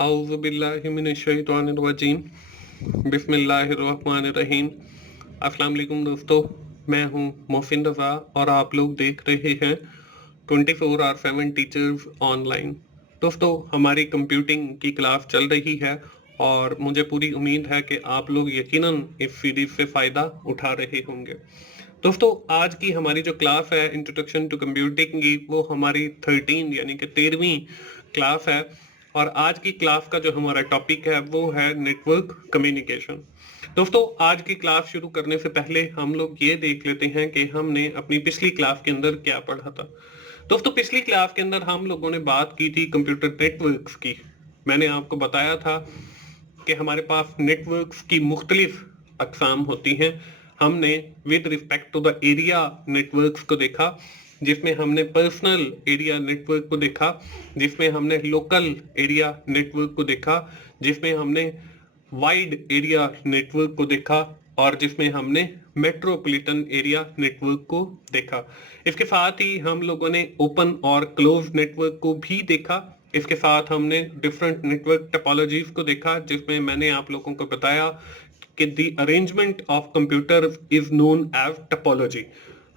औज़ुबिल्लाहिमिनश्शैतानिर्रजीम बिस्मिल्लाहिर्रहमानिर्रहीम। अस्सलाम वालेकुम दोस्तों, मैं हूं मोहसिन रज़ा और आप लोग देख रहे हैं 24/7 टीचर्स ऑनलाइन। दोस्तों, हमारी कंप्यूटिंग की क्लास चल रही है और मुझे पूरी उम्मीद है कि आप लोग यकीनन इस सीरीज से फ़ायदा उठा रहे होंगे। दोस्तों, आज की हमारी जो क्लास है इंट्रोडक्शन टू कंप्यूटिंग की, वो हमारी 13 यानी कि 13वीं क्लास है और आज की क्लास का जो हमारा टॉपिक है वो है नेटवर्क कम्युनिकेशन। दोस्तों, आज की क्लास शुरू करने से पहले हम लोग ये देख लेते हैं कि हमने अपनी पिछली क्लास के अंदर क्या पढ़ा था। दोस्तों, पिछली क्लास के अंदर हम लोगों ने बात की थी कंप्यूटर नेटवर्क्स की। मैंने आपको बताया था कि हमारे पास नेटवर्क्स की मुख्तलिफ अकसाम होती हैं। हमने with respect to the area networks को देखा, जिसमें हमने पर्सनल एरिया नेटवर्क को देखा, जिसमें हमने लोकल एरिया नेटवर्क को देखा, जिसमें हमने वाइड एरिया नेटवर्क को देखा और जिसमें हमने मेट्रोपॉलिटन एरिया नेटवर्क को देखा। इसके साथ ही हम लोगों ने ओपन और क्लोज नेटवर्क को भी देखा। इसके साथ हमने डिफरेंट नेटवर्क टोपोलॉजीज को देखा, जिसमें मैंने आप लोगों को बताया कि the arrangement of computer is known as topology.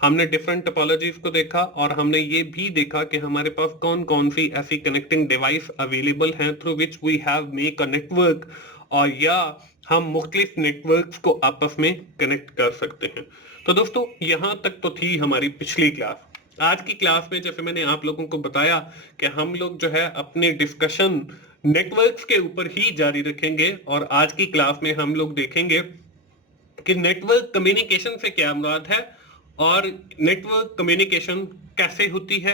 हमने डिफरेंट टोपोलॉजीज को देखा और हमने ये भी देखा कि हमारे पास कौन कौन सी ऐसी कनेक्टिंग डिवाइस अवेलेबल हैं through which we have make a network, और या हम मुख्तलिफ नेटवर्क्स को आपस में कनेक्ट कर सकते हैं। तो दोस्तों, यहां तक तो थी हमारी पिछली क्लास। आज की क्लास में जैसे मैंने आप लोगों को बताया कि हम लोग जो है अपने डिस्कशन नेटवर्क्स के ऊपर ही जारी रखेंगे और आज की क्लास में हम लोग देखेंगे कि नेटवर्क कम्युनिकेशन से क्या मुराद है और नेटवर्क कम्युनिकेशन कैसे होती है,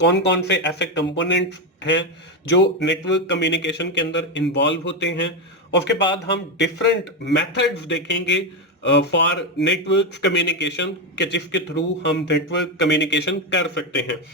कौन कौन से ऐसे कंपोनेंट्स हैं जो नेटवर्क कम्युनिकेशन के अंदर इन्वॉल्व होते हैं। उसके बाद हम डिफरेंट मेथड्स देखेंगे फॉर नेटवर्क कम्युनिकेशन के जिसके थ्रू हम नेटवर्क कम्युनिकेशन कर सकते हैं।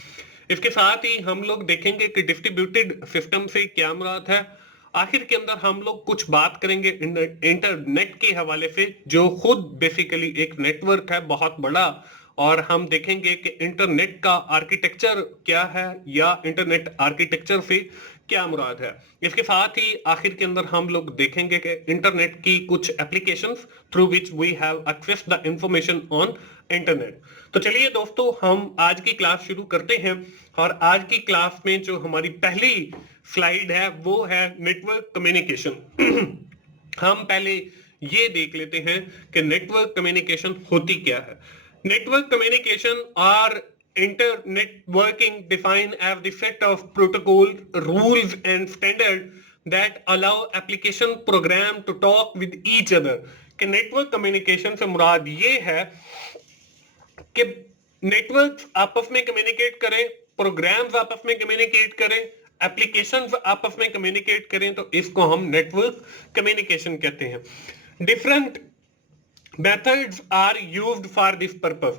इसके साथ ही हम लोग देखेंगे कि डिस्ट्रीब्यूटेड सिस्टम से क्या मुराद है। आखिर के अंदर हम लोग कुछ बात करेंगे इंटरनेट के हवाले से, जो खुद बेसिकली एक नेटवर्क है बहुत बड़ा, और हम देखेंगे कि इंटरनेट का आर्किटेक्चर क्या है या इंटरनेट आर्किटेक्चर से क्या मुराद है। इसके साथ ही आखिर के अंदर हम लोग देखेंगे कि इंटरनेट की कुछ applications through which we have access the information on internet. तो चलिए दोस्तों, हम आज की क्लास शुरू करते हैं और आज की क्लास में जो हमारी पहली स्लाइड है वो है नेटवर्क कम्युनिकेशन। हम पहले ये देख लेते हैं कि नेटवर्क कम्युनिकेशन होती क्या है। Network communication or internetworking defined as the set of protocol, rules and standard that allow application program to talk with each other। कि नेटवर्क कम्युनिकेशन से मुराद ये है कि नेटवर्क्स आपस में कम्युनिकेट करें, प्रोग्राम्स आपस में कम्युनिकेट करें, एप्लीकेशंस आपस में कम्युनिकेट करें, तो इसको हम नेटवर्क कम्युनिकेशन कहते हैं। Different methods are used for this purpose.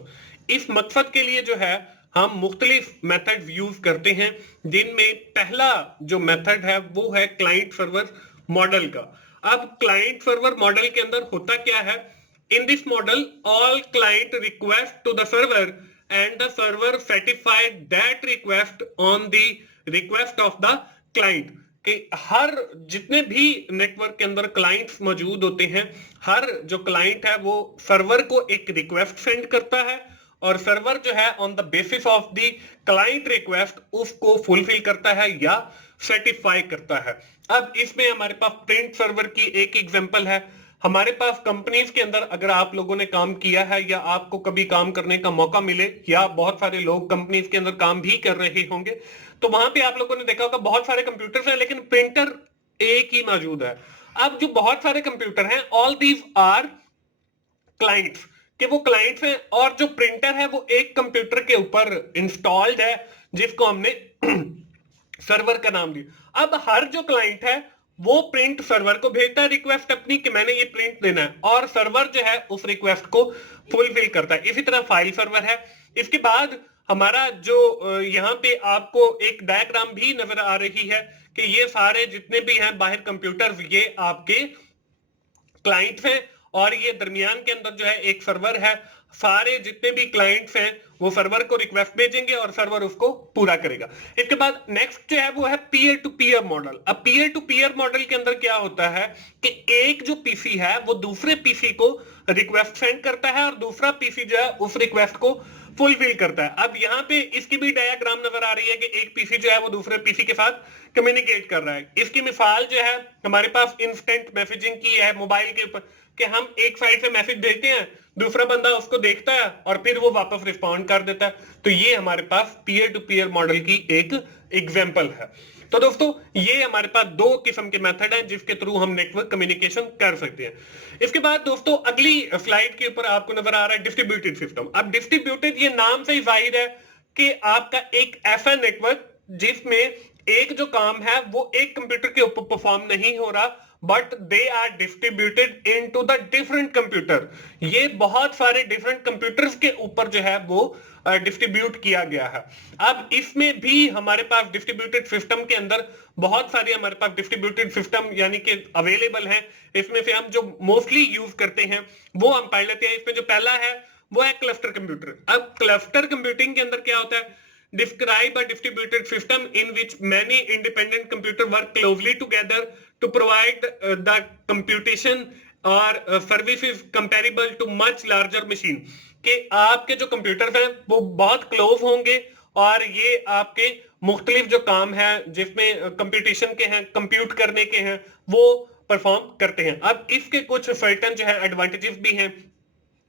इस मकसद के लिए जो है हम मुख्तलिफ मेथड्स यूज करते हैं, जिनमें पहला जो मेथड है वो है क्लाइंट सर्वर मॉडल का। अब क्लाइंट सर्वर मॉडल के अंदर होता क्या है? In this model, all client request to the server and the server satisfied that request on the request of the client। कि हर जितने भी नेटवर्क के अंदर क्लाइंट्स मौजूद होते हैं, हर जो क्लाइंट है वो सर्वर को एक रिक्वेस्ट सेंड करता है और सर्वर जो है on the basis of the client request उसको फुलफिल करता है या सेटिस्फाई करता है। अब इसमें हमारे पास प्रिंट सर्वर की एक एग्जांपल है। हमारे पास कंपनीज के अंदर अगर आप लोगों ने काम किया है या आपको कभी काम करने का मौका मिले, या बहुत सारे लोग कंपनीज के अंदर काम भी कर रहे होंगे, तो वहां पे आप लोगों ने देखा होगा बहुत सारे कंप्यूटर्स हैं लेकिन प्रिंटर एक ही मौजूद है। अब जो बहुत सारे कंप्यूटर हैं, ऑल दीज आर क्लाइंट्स, कि वो क्लाइंट्स हैं और जो प्रिंटर है वो एक कंप्यूटर के ऊपर इंस्टॉल्ड है जिसको हमने सर्वर का नाम दिया। अब हर जो क्लाइंट है वो प्रिंट सर्वर को भेजता है रिक्वेस्ट अपनी कि मैंने ये प्रिंट देना है, और सर्वर जो है उस रिक्वेस्ट को फुलफिल करता है। इसी तरह फाइल सर्वर है। इसके बाद हमारा जो यहाँ पे आपको एक डायग्राम भी नजर आ रही है कि ये सारे जितने भी हैं बाहर कंप्यूटर, ये आपके क्लाइंट्स हैं और ये दरमियान के अंदर जो है एक सर्वर है। सारे जितने भी क्लाइंट्स हैं वो सर्वर को रिक्वेस्ट भेजेंगे और सर्वर उसको पूरा करेगा। इसके बाद नेक्स्ट जो है वो है पीयर टू पीयर मॉडल। अब पीयर टू पीयर मॉडल के अंदर क्या होता है कि एक जो पीसी है वो दूसरे पीसी को रिक्वेस्ट सेंड करता है और दूसरा पीसी जो है उस रिक्वेस्ट को फुलफिल करता है। अब यहाँ पे इसकी भी डायग्राम नजर आ रही है कि एक पीसी जो है वो दूसरे पीसी के साथ कम्युनिकेट कर रहा है। इसकी मिसाल जो है हमारे पास इंस्टेंट मैसेजिंग की है मोबाइल के ऊपर, कि हम एक साइड से मैसेज भेजते हैं, दूसरा बंदा उसको देखता है और फिर वो वापस रिस्पॉन्ड कर देता है। तो ये हमारे पास पीयर टू पीयर मॉडल की एक एग्जांपल है। तो दोस्तों ये हमारे पास दो किस्म के मेथड हैं जिसके थ्रू हम नेटवर्क कम्युनिकेशन कर सकते हैं। इसके बाद दोस्तों अगली स्लाइड के ऊपर आपको नजर आ रहा है डिस्ट्रीब्यूटेड सिस्टम। अब डिस्ट्रीब्यूटेड ये नाम से ही जाहिर है कि आपका एक ऐसा नेटवर्क जिसमें एक जो काम है वो एक कंप्यूटर के ऊपर परफॉर्म नहीं हो रहा, but they are distributed into the different computer. ये बहुत सारे डिफरेंट कंप्यूटर्स के ऊपर जो है वो डिस्ट्रीब्यूट किया गया है। अब इसमें भी हमारे पास डिस्ट्रीब्यूटेड सिस्टम के अंदर बहुत सारे हमारे पास डिस्ट्रीब्यूटेड सिस्टम यानी कि अवेलेबल हैं। इसमें से हम जो मोस्टली यूज करते हैं वो हम पढ़ लेते हैं। इसमें जो पहला है वो है क्लस्टर कंप्यूटर। अब क्लस्टर कंप्यूटिंग के अंदर क्या होता है, describe a distributed system in which many independent computers work closely together to provide the computation or services comparable to much larger machine। कि आपके जो कंप्यूटर हैं वो बहुत क्लोज होंगे और ये आपके मुख्तलिफ जो काम है जिसमें कंप्यूटेशन के हैं, कंप्यूट करने के हैं, वो परफॉर्म करते हैं। अब इसके कुछ सर्टेन जो है एडवांटेजेस भी हैं।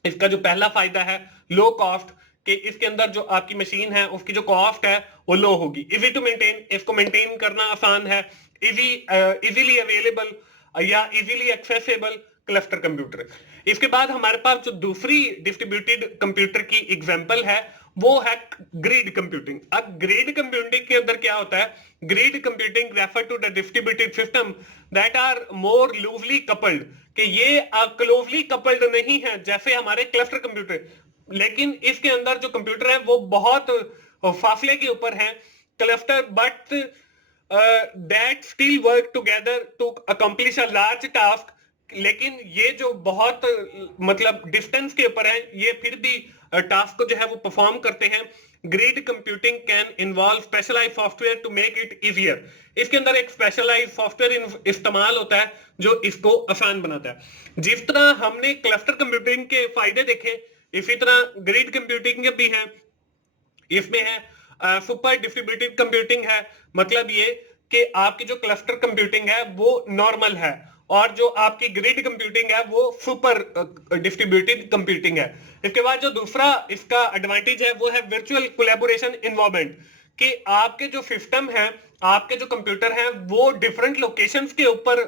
इसका जो पहला फायदा है लो कॉस्ट, कि इसके अंदर जो आपकी मशीन है उसकी जो कॉस्ट है वो लो होगी। इजी टू मेंटेन, इसको मेंटेन करना आसान है। इजीली अवेलेबल या इजीली एक्सेसिबल क्लस्टर कंप्यूटर। इसके बाद हमारे पास जो दूसरी डिस्ट्रीब्यूटेड कंप्यूटर की एग्जांपल है वो है ग्रिड कंप्यूटिंग। अब ग्रिड कंप्यूटिंग के अंदर क्या होता है, grid computing refer to the distributed system that are more loosely coupled, कि ये क्लोजली कपल्ड नहीं है जैसे हमारे क्लस्टर कंप्यूटर, लेकिन इसके अंदर जो कंप्यूटर है वो बहुत फासले के ऊपर है cluster, but that still work together to accomplish a large task. लेकिन ये जो बहुत मतलब डिस्टेंस के ऊपर है ये फिर भी टास्क को जो है वो परफॉर्म करते हैं। Grid computing can involve specialised software to make it easier. इसके अंदर एक स्पेशलाइज्ड सॉफ्टवेयर इस्तेमाल होता है जो इसको आसान बनाता है। जिस तरह हमने क्लस्टर कंप्यूटिंग के फायदे देखे इसी तरह ग्रिड कंप्यूटिंग भी है। इसमें है सुपर डिस्ट्रीब्यूटेड कंप्यूटिंग है, मतलब ये कि आपकी जो क्लस्टर कंप्यूटिंग है वो नॉर्मल है और जो आपकी ग्रिड कंप्यूटिंग है वो सुपर डिस्ट्रीब्यूटेड कंप्यूटिंग है। इसके बाद जो दूसरा इसका एडवांटेज है वो है वर्चुअल कोलैबोरेशन एनवायरनमेंट, कि आपके जो सिस्टम है, आपके जो कंप्यूटर हैं वो डिफरेंट लोकेशंस के ऊपर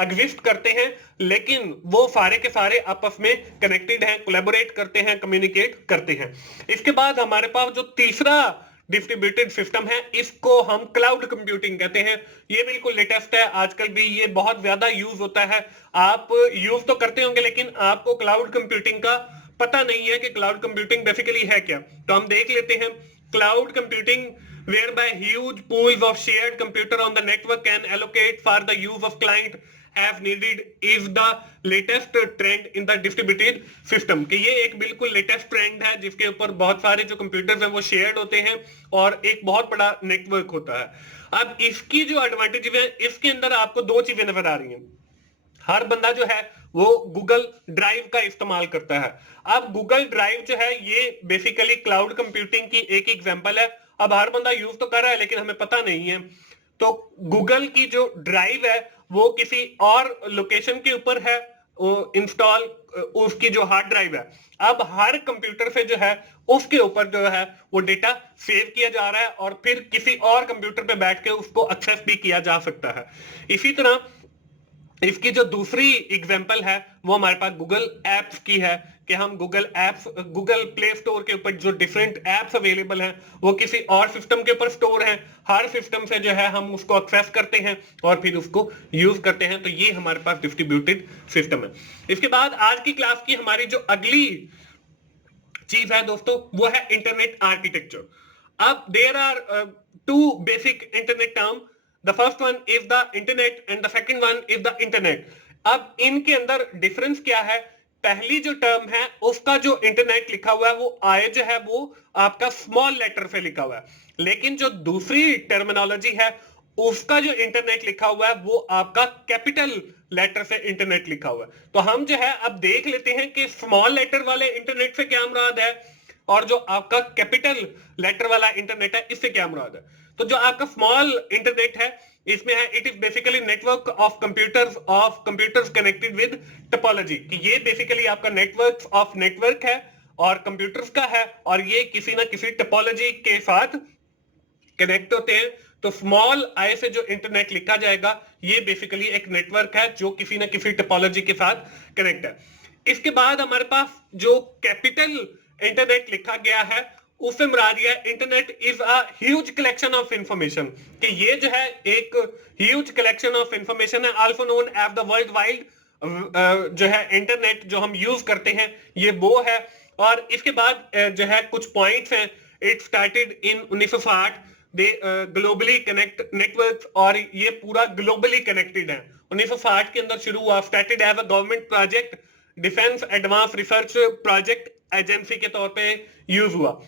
एग्जिस्ट करते हैं, लेकिन वो सारे के सारे आपस में कनेक्टेड हैं, कोलैबोरेट करते हैं, कम्युनिकेट करते हैं। इसके बाद हमारे पास जो तीसरा डिस्ट्रीब्यूटेड सिस्टम है इसको हम क्लाउड कंप्यूटिंग कहते हैं। ये बिल्कुल लेटेस्ट है, आजकल भी ये बहुत ज्यादा यूज होता है। आप यूज तो करते होंगे लेकिन आपको क्लाउड कंप्यूटिंग का पता नहीं है कि क्लाउड कंप्यूटिंग बेसिकली है क्या। तो हम देख लेते हैं। Cloud computing whereby huge pools of shared computer on the network can allocate for the use of client as needed is the latest trend in the distributed system। कि ये एक बिल्कुल लेटेस्ट ट्रेंड है जिसके ऊपर बहुत सारे जो कंप्यूटर्स हैं वो शेयर्ड होते हैं और एक बहुत बड़ा नेटवर्क होता है। अब इसकी जो एडवांटेज है इसके अंदर आपको दो चीजें नजर आ रही हैं। हर बंदा जो है वो गूगल ड्राइव का इस्तेमाल करता है। अब गूगल ड्राइव जो है ये बेसिकली क्लाउड कंप्यूटिंग की एक एग्जांपल है। अब हर बंदा यूज तो कर रहा है लेकिन हमें पता नहीं है। तो गूगल की जो ड्राइव है वो किसी और लोकेशन के ऊपर है इंस्टॉल, उसकी जो हार्ड ड्राइव है। अब हर कंप्यूटर से जो है उसके ऊपर जो है वो डेटा सेव किया जा रहा है और फिर किसी और कंप्यूटर पे बैठ के उसको एक्सेस भी किया जा सकता है। इसी तरह इसकी जो दूसरी एग्जांपल है वो हमारे पास गूगल एप्स की है, कि हम Google apps, Google play store के ऊपर जो डिफरेंट एप्स अवेलेबल हैं वो किसी और सिस्टम के ऊपर स्टोर हैं। हर सिस्टम से जो है हम उसको एक्सेस करते हैं और फिर उसको यूज करते हैं। तो ये हमारे पास डिस्ट्रीब्यूटेड सिस्टम है। इसके बाद आज की क्लास की हमारी जो अगली चीज है दोस्तों वो है इंटरनेट आर्किटेक्चर। अब there are two basic internet term. The first one is the internet and the second one is the internet। अब इनके अंदर डिफरेंस क्या है पहली जो टर्म है उसका जो इंटरनेट लिखा हुआ है वो आई जो है वो आपका स्मॉल लेटर से लिखा हुआ है, लेकिन जो दूसरी टर्मिनोलॉजी है उसका जो इंटरनेट लिखा हुआ है वो आपका कैपिटल लेटर से इंटरनेट लिखा हुआ है। तो हम जो है अब देख लेते हैं कि स्मॉल लेटर वाले इंटरनेट से क्या मुराद है और जो आपका कैपिटल लेटर वाला इंटरनेट है इससे क्या मुराद है। तो जो आपका स्मॉल इंटरनेट है इसमें है it is basically network of computers connected with topology, कि ये बेसिकली आपका नेटवर्क ऑफ नेटवर्क है और कंप्यूटर्स का है और ये किसी ना किसी टोपोलॉजी के साथ कनेक्ट होते हैं। तो स्मॉल आई से जो इंटरनेट लिखा जाएगा ये बेसिकली एक नेटवर्क है जो किसी ना किसी टोपोलॉजी के साथ कनेक्ट है। इसके बाद हमारे पास जो कैपिटल इंटरनेट लिखा गया है उससे मुराद यह है internet is a huge collection of information, कि ये जो है एक ह्यूज कलेक्शन ऑफ इंफॉर्मेशन है, also known as the world wide जो है इंटरनेट जो हम यूज करते हैं ये वो है। और इसके बाद जो है कुछ पॉइंट्स हैं, it started in 1960 they globally connect network, और ये पूरा ग्लोबली कनेक्टेड है। 1960 के अंदर शुरू हुआ, started as a government project, defence advance research project agency के तौर पे यूज हुआ।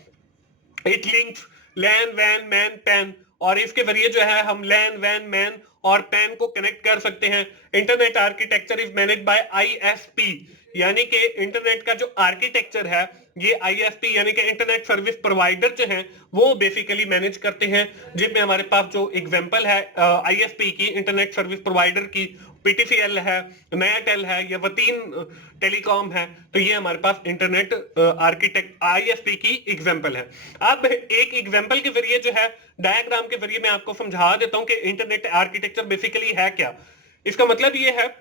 इट लिंक्स लैन वैन मैन पैन, और इसके जरिए जो है हम लैन वैन मैन और पैन को कनेक्ट कर सकते हैं। Internet architecture is manage by ISP, यानी कि इंटरनेट का जो आर्किटेक्चर है ये आईएसपी यानी कि इंटरनेट सर्विस प्रोवाइडर जो हैं वो बेसिकली मैनेज करते हैं, जिसमें हमारे पास जो एग्जांपल है आईएसपी की, इंटरनेट सर्विस प्रोवाइडर की, पीटीसीएल है, नयाटेल है या वतीन टेलीकॉम है। तो ये हमारे पास इंटरनेट आर्किटेक्ट आईएसपी की एग्जांपल है। अब एक एग्जांपल के जरिए जो है डायग्राम के जरिए मैं आपको समझा देता हूं कि इंटरनेट आर्किटेक्चर बेसिकली है क्या। इसका मतलब ये है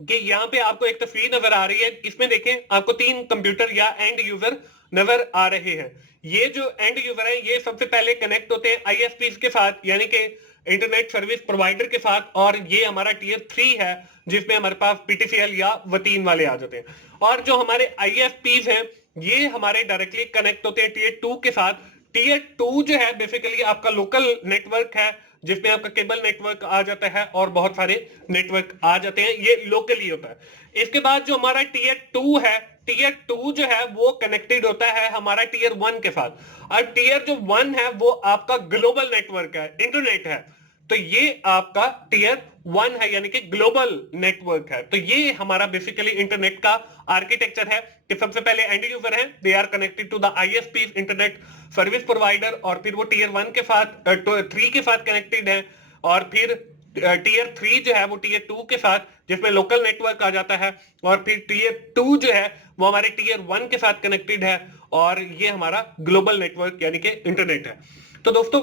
कि यहाँ पे आपको एक तस्वीर नजर आ रही है, इसमें देखें आपको 3 कंप्यूटर या एंड यूजर नजर आ रहे हैं। ये जो एंड यूजर है ये सबसे पहले कनेक्ट होते हैं आईएसपी के साथ यानी कि इंटरनेट सर्विस प्रोवाइडर के साथ, और ये हमारा टीयर 3 है जिसमें हमारे पास पीटीसीएल या वतीन वाले आ जाते हैं। और जो हमारे आईएसपीज हैं ये हमारे डायरेक्टली कनेक्ट होते हैं टीयर 2 के साथ। टीयर 2 जो है बेसिकली आपका लोकल नेटवर्क है जिसमें आपका केबल नेटवर्क आ जाता है और बहुत सारे नेटवर्क आ जाते हैं, ये लोकली होता है। इसके बाद जो हमारा टीयर 2 है, टीयर 2 जो है वो कनेक्टेड होता है हमारा टीयर 1 के साथ। और टीयर जो 1 है वो आपका ग्लोबल नेटवर्क है, इंटरनेट है। तो ये आपका टीयर 1 है यानी कि ग्लोबल नेटवर्क है। तो ये हमारा बेसिकली इंटरनेट का आर्किटेक्चर है कि सबसे पहले एंड यूजर है, they are connected to the ISP internet service provider, और फिर वो टीयर 1 के साथ 3 के साथ कनेक्टेड है, और फिर टीयर 3 जो है वो टीयर 2 के साथ जिसमें लोकल नेटवर्क आ जाता है, और फिर टीयर 2 जो है वो हमारे टीयर 1 के साथ कनेक्टेड है, और ये हमारा ग्लोबल नेटवर्क यानी कि इंटरनेट है। तो दोस्तों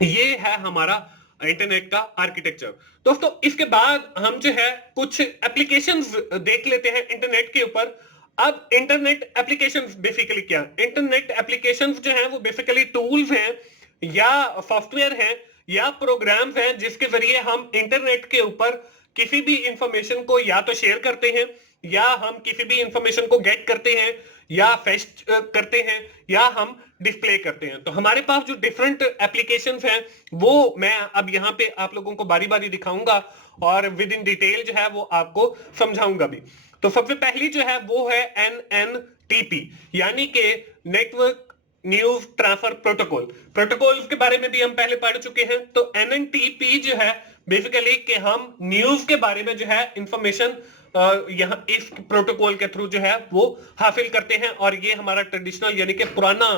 ये है हमारा इंटरनेट का आर्किटेक्चर। दोस्तों इसके बाद हम जो है कुछ एप्लीकेशंस देख लेते हैं इंटरनेट के ऊपर। अब इंटरनेट एप्लीकेशंस बेसिकली क्या, इंटरनेट एप्लीकेशंस जो हैं वो बेसिकली टूल्स हैं या सॉफ्टवेयर हैं या प्रोग्राम्स हैं जिसके जरिए हम इंटरनेट के ऊपर किसी भी इंफॉर्मेशन को या तो शेयर करते हैं या हम किसी भी इंफॉर्मेशन को गेट करते हैं या फेच करते हैं या हम डिस्प्ले करते हैं। तो हमारे पास जो डिफरेंट एप्लीकेशंस हैं वो मैं अब यहाँ पे आप लोगों को बारी बारी दिखाऊंगा और विद इन डिटेल जो है वो आपको समझाऊंगा भी। तो सबसे पहली जो है वो है एनएनटीपी यानी कि network news transfer protocol. Protocol के बारे में भी हम पहले पढ़ चुके हैं। तो एनएनटीपी जो है बेसिकली कि हम न्यूज के बारे में जो है इंफॉर्मेशन यहाँ इस प्रोटोकॉल के थ्रू जो है वो हासिल करते हैं, और ये हमारा ट्रेडिशनल यानी कि पुराना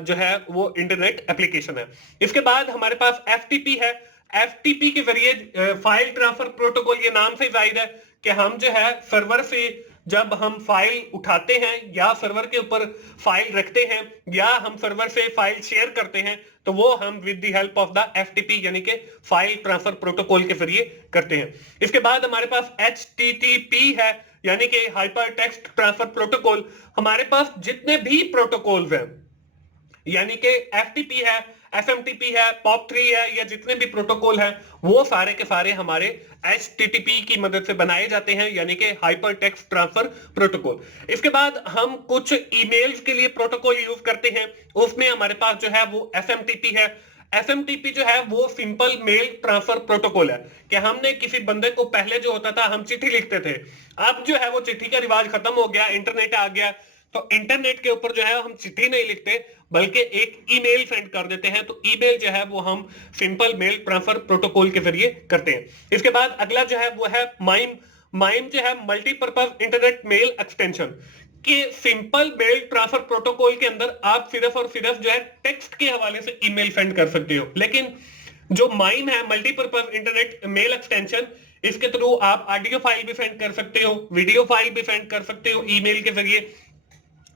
जो है वो इंटरनेट एप्लीकेशन है। इसके बाद हमारे पास एफटीपी है। एफटीपी के जरिए फाइल ट्रांसफर प्रोटोकॉल, ये नाम से जाहिर है कि हम जो है सर्वर से जब हम फाइल उठाते हैं या सर्वर के ऊपर फाइल रखते हैं या हम सर्वर से फाइल शेयर करते हैं तो वो हम with the help of the FTP यानी कि फाइल ट्रांसफर प्रोटोकॉल के जरिए करते हैं। इसके बाद हमारे पास एचटीटीपी है यानी कि हाइपर टेक्स्ट ट्रांसफर प्रोटोकॉल। हमारे पास जितने भी प्रोटोकॉल्स हैं यानी कि एफटीपी है, एसएमटीपी है, पॉप3 है, या जितने भी प्रोटोकॉल हैं वो सारे के सारे हमारे एचटीटीपी की मदद से बनाए जाते हैं यानी कि हाइपर टेक्स्ट ट्रांसफर प्रोटोकॉल। इसके बाद हम कुछ ईमेल्स के लिए प्रोटोकॉल यूज करते हैं, उसमें हमारे पास जो है वो एसएमटीपी है। एसएमटीपी जो है वो सिंपल मेल ट्रांसफर प्रोटोकॉल है कि हमने किसी बंदे को, पहले जो होता था हम चिट्ठी लिखते थे, अब जो है वो चिट्ठी का रिवाज खत्म हो गया, इंटरनेट आ गया, तो इंटरनेट के ऊपर जो है हम चिट्ठी नहीं लिखते बल्कि एक ईमेल सेंड कर देते हैं। तो ईमेल जो है वो हम सिंपल मेल ट्रांसफर प्रोटोकॉल के जरिए करते हैं। इसके बाद अगला जो है वो है माइम। माइम जो है मल्टीपर्पज इंटरनेट मेल एक्सटेंशन कि सिंपल मेल ट्रांसफर प्रोटोकॉल के अंदर आप सिर्फ और सिर्फ जो है टेक्स्ट के हवाले से ईमेल सेंड कर सकते हो, लेकिन जो माइम है मल्टीपर्पज इंटरनेट मेल एक्सटेंशन, इसके थ्रू आप ऑडियो फाइल भी सेंड कर सकते हो, वीडियो फाइल भी सेंड कर सकते हो ईमेल के जरिए।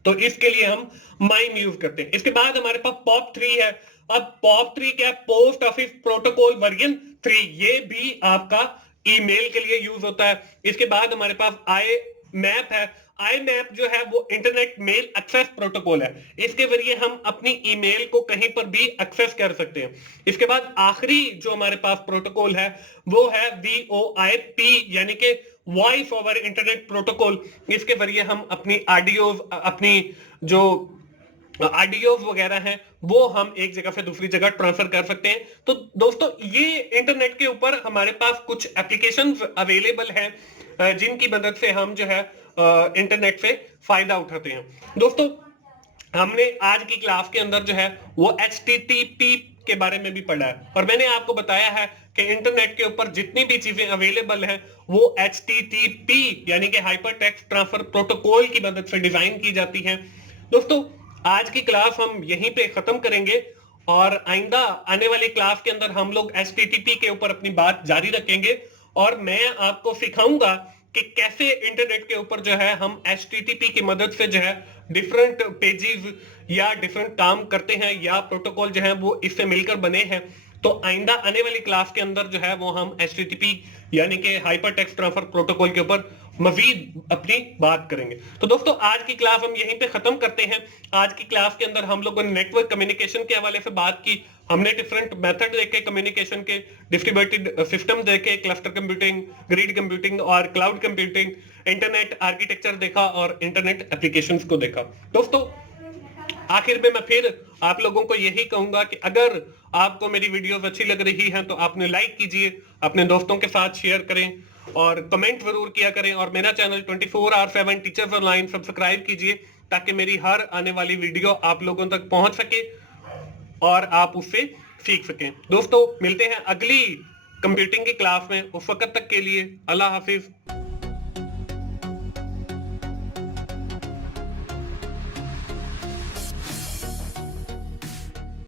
तो इसके लिए हम माइम यूज करते हैं। इसके बाद हमारे पास POP3 है। अब POP3 क्या है? पोस्ट ऑफिस प्रोटोकॉल वर्जन 3, ये भी आपका ईमेल के लिए यूज होता है। इसके बाद हमारे पास IMAP है। IMAP जो है वो इंटरनेट मेल एक्सेस प्रोटोकॉल है, इसके जरिए हम अपनी ईमेल को कहीं पर भी एक्सेस कर सकते हैं। इसके बाद आखिरी जो हमारे पास प्रोटोकॉल है वो है VoIP यानी कि वॉइस ओवर इंटरनेट प्रोटोकॉल। इसके जरिए हम अपनी जो ऑडियोज वगैरह हैं वो हम एक जगह से दूसरी जगह ट्रांसफर कर सकते हैं। तो दोस्तों ये इंटरनेट के ऊपर हमारे पास कुछ एप्लीकेशंस अवेलेबल हैं जिनकी मदद से हम जो है इंटरनेट से फायदा उठाते हैं। दोस्तों हमने आज की क्लास के अंदर जो है वो HTTP के बारे में भी पढ़ा है और मैंने आपको बताया है कि इंटरनेट के ऊपर जितनी भी चीजें अवेलेबल हैं वो HTTP यानी कि हाइपर टेक्स्ट ट्रांसफर प्रोटोकॉल की मदद से डिजाइन की जाती हैं। दोस्तों आज की क्लास हम यहीं पे खत्म करेंगे और आइंदा आने वाली क्लास के अंदर हम लोग HTTP के ऊपर अपनी बात जारी रखेंगे और मैं आपको सिखाऊंगा कि कैसे इंटरनेट के ऊपर जो है हम HTTP की मदद से जो है डिफरेंट पेजेस या डिफरेंट काम करते हैं या प्रोटोकॉल जो है वो इससे मिलकर बने हैं। तो आइंदा आने वाली क्लास के अंदर जो है वो हम HTTP यानी कि हाइपर टेक्स्ट ट्रांसफर प्रोटोकॉल के ऊपर मजीद अपनी बात करेंगे। तो दोस्तों आज की क्लास हम यहीं पे खत्म करते हैं। आज की क्लास के अंदर हम लोगों ने नेटवर्क कम्युनिकेशन के हवाले से बात की, हमने डिफरेंट मेथड देखे कम्युनिकेशन के, डिस्ट्रीब्यूटेड सिस्टम देखे, क्लस्टर कंप्यूटिंग, ग्रिड कंप्यूटिंग और क्लाउड कंप्यूटिंग, इंटरनेट आर्किटेक्चर देखा और इंटरनेट एप्लीकेशंस को देखा। दोस्तों आखिर में मैं फिर आप लोगों को यही कहूंगा कि अगर आपको मेरी वीडियोस अच्छी लग रही हैं तो आपने लाइक कीजिए, अपने दोस्तों के साथ शेयर करें और कमेंट जरूर किया करें और मेरा चैनल 24/7 टीचर्स ऑनलाइन सब्सक्राइब कीजिए ताकि मेरी हर आने वाली वीडियो आप लोगों तक पहुंच सके और आप उससे सीख सकें। दोस्तों मिलते हैं अगली कंप्यूटिंग की क्लास में, उस वक्त तक के लिए अल्लाह हाफिज।